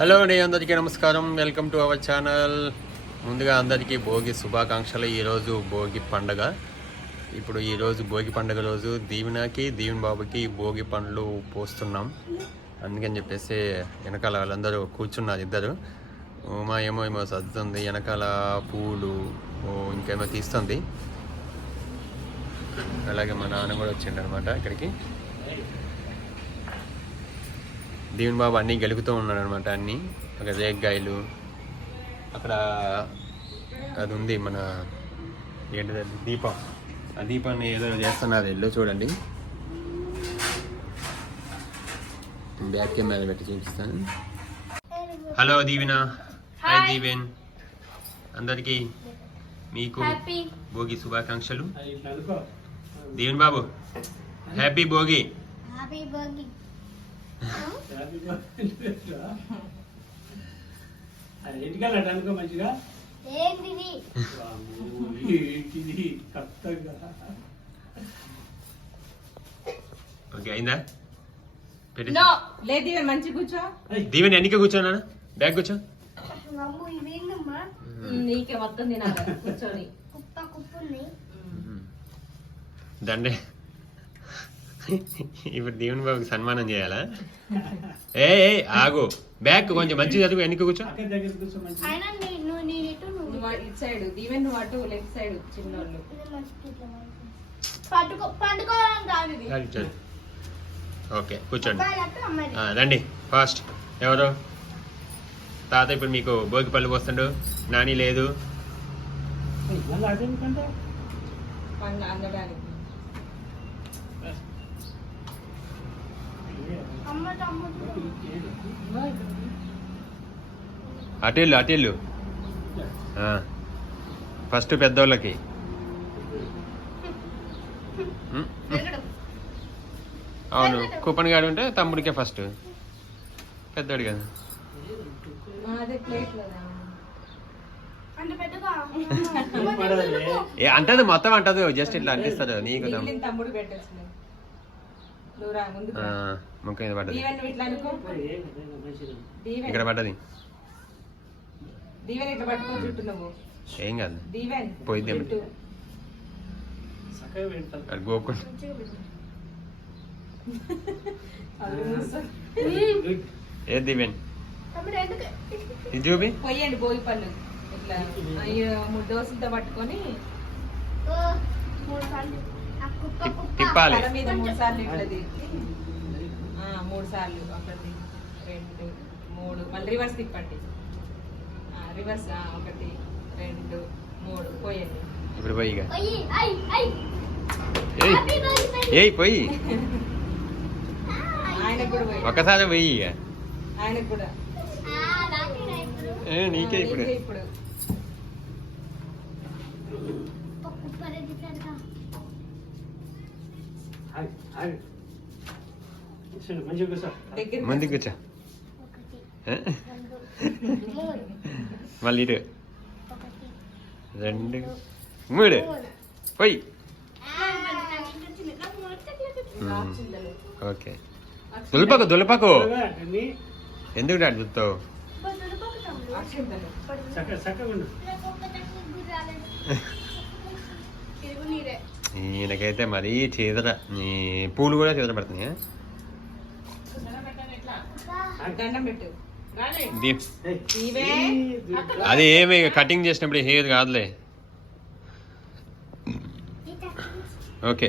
Hello అండి అందరికీ నమస్కారం. Welcome to our channel. ముందుగా అందరికీ భోగి శుభాకాంక్షలు. ఈరోజు భోగి పండగ. ఇప్పుడు ఈరోజు భోగి పండగ రోజు దీవెనకి దీవెన్ బాబుకి భోగి పండ్లు పోస్తున్నాం. అందుకని చెప్పేసి వెనకాల వాళ్ళందరూ కూర్చున్నారు ఇద్దరు. ఉమా ఏమో ఏమో సర్దుతుంది. వెనకాల పూలు ఇంకేమో తీస్తుంది. అలాగే మా నాన్న కూడా వచ్చిండనమాట ఇక్కడికి. దీవెన్ బాబు అన్నీ గెలుపుతూ ఉన్నాడు అనమాట అన్నీ. అక్కడ రేగ్గాయలు అక్కడ అది ఉంది మన ఏంటిది? దీపం. ఆ దీపాన్ని ఏదో చేస్తున్నారు ఇల్లు చూడండి. బ్యాక్ కెమెరా పెట్టి చూపిస్తాను. హలో దీవెన. హాయ్ దీవెన్. అందరికీ మీకు హ్యాపీ భోగి శుభాకాంక్షలు. దీవెన్ బాబు. హ్యాపీ భోగి ఇంటికెళ్ళాడు అనుకో మంచిగా ఏంటిది? ఇది కష్టంగా ఓకే అయిందా లేదు ఇవన్నీ మంచి కూర్చో. దీవెన్ ఎన్నిక కూర్చోనా బ్యాగ్ కూర్చో. నీకే మొత్తం తినాలి. కూర్చొని. దండే. ఇప్పుడు దేవుని బాబుకి సన్మానం చేయాలా? ఏ ఏ, ఆగు. బ్యాగ్ కొంచెం మంచి చదువు ఎన్నిక కూర్చో. ఓకే కూర్చోండి. రండి. ఫాస్ట్ ఎవరు? తాత ఇప్పుడు మీకు భోగి పళ్ళు పోస్తుండు. నాని లేదు. అటెళ్ళు అటెళ్ళు ఫస్ట్ పెద్దోళ్ళకి. అవును కూపన్ గాడు ఉంటే తమ్ముడికే ఫస్ట్. పెద్దోడు కదా. అంటది మొత్తం అంటది. జస్ట్ ఇట్లా అనిపిస్తుంది. నీకు తమ్ముడు. ముఖం మీద పడ్డది. దీవెన్ దీవెన్ ఇక్కడ పడ్డది. దీవెన్ ఏం కాదు. దీవెన్. పోయిద్ది అది గోకుండా. ఏ ఎందుకు? ఇది చూపి. పోయండి భోగి పళ్ళు. ఇట్లా అయ్యో మూడు దోశలతో పట్టుకొని. తిప్పాలి మూడు సార్లు. ఇట్లా మూడు సార్లు ఒకటి రెండు మూడు. మళ్ళీ రివర్స్ తిప్పండి. ఆ, రివర్స్ ఆ, ఒకటి రెండు మూడు. పోయండి. ఇప్పుడు పోయి ఇక. అయ్యి అయ్ అయ్. ఏయ్. పోయి. ఆయనకు కూడా పోయి. ఇక. ఆయనకు కూడా. నీకే ఇప్పుడు. ఇప్పుడు రెడ్డి పెడతా ఆగు, ఆగు. కూర్చోండి, మంచిగా కూర్చో దగ్గర ముందు కూర్చో. మళ్ళీ ఇటు. రెండు మూడు. పోయి. ఓకే. దులపకు దులపకు ఎందుకు డాడీ దులుతావు. ఈయనకైతే మరీ చీదర నీ పూలు కూడా చీదర పడుతున్నాయా దండం పెట్టు రాలే. దీప్ ఏయ్, ఇవే. ఈ దుర్గా. అది ఏమి కటింగ్ చేసినప్పుడు హెయిర్ కాదులే. ఓకే.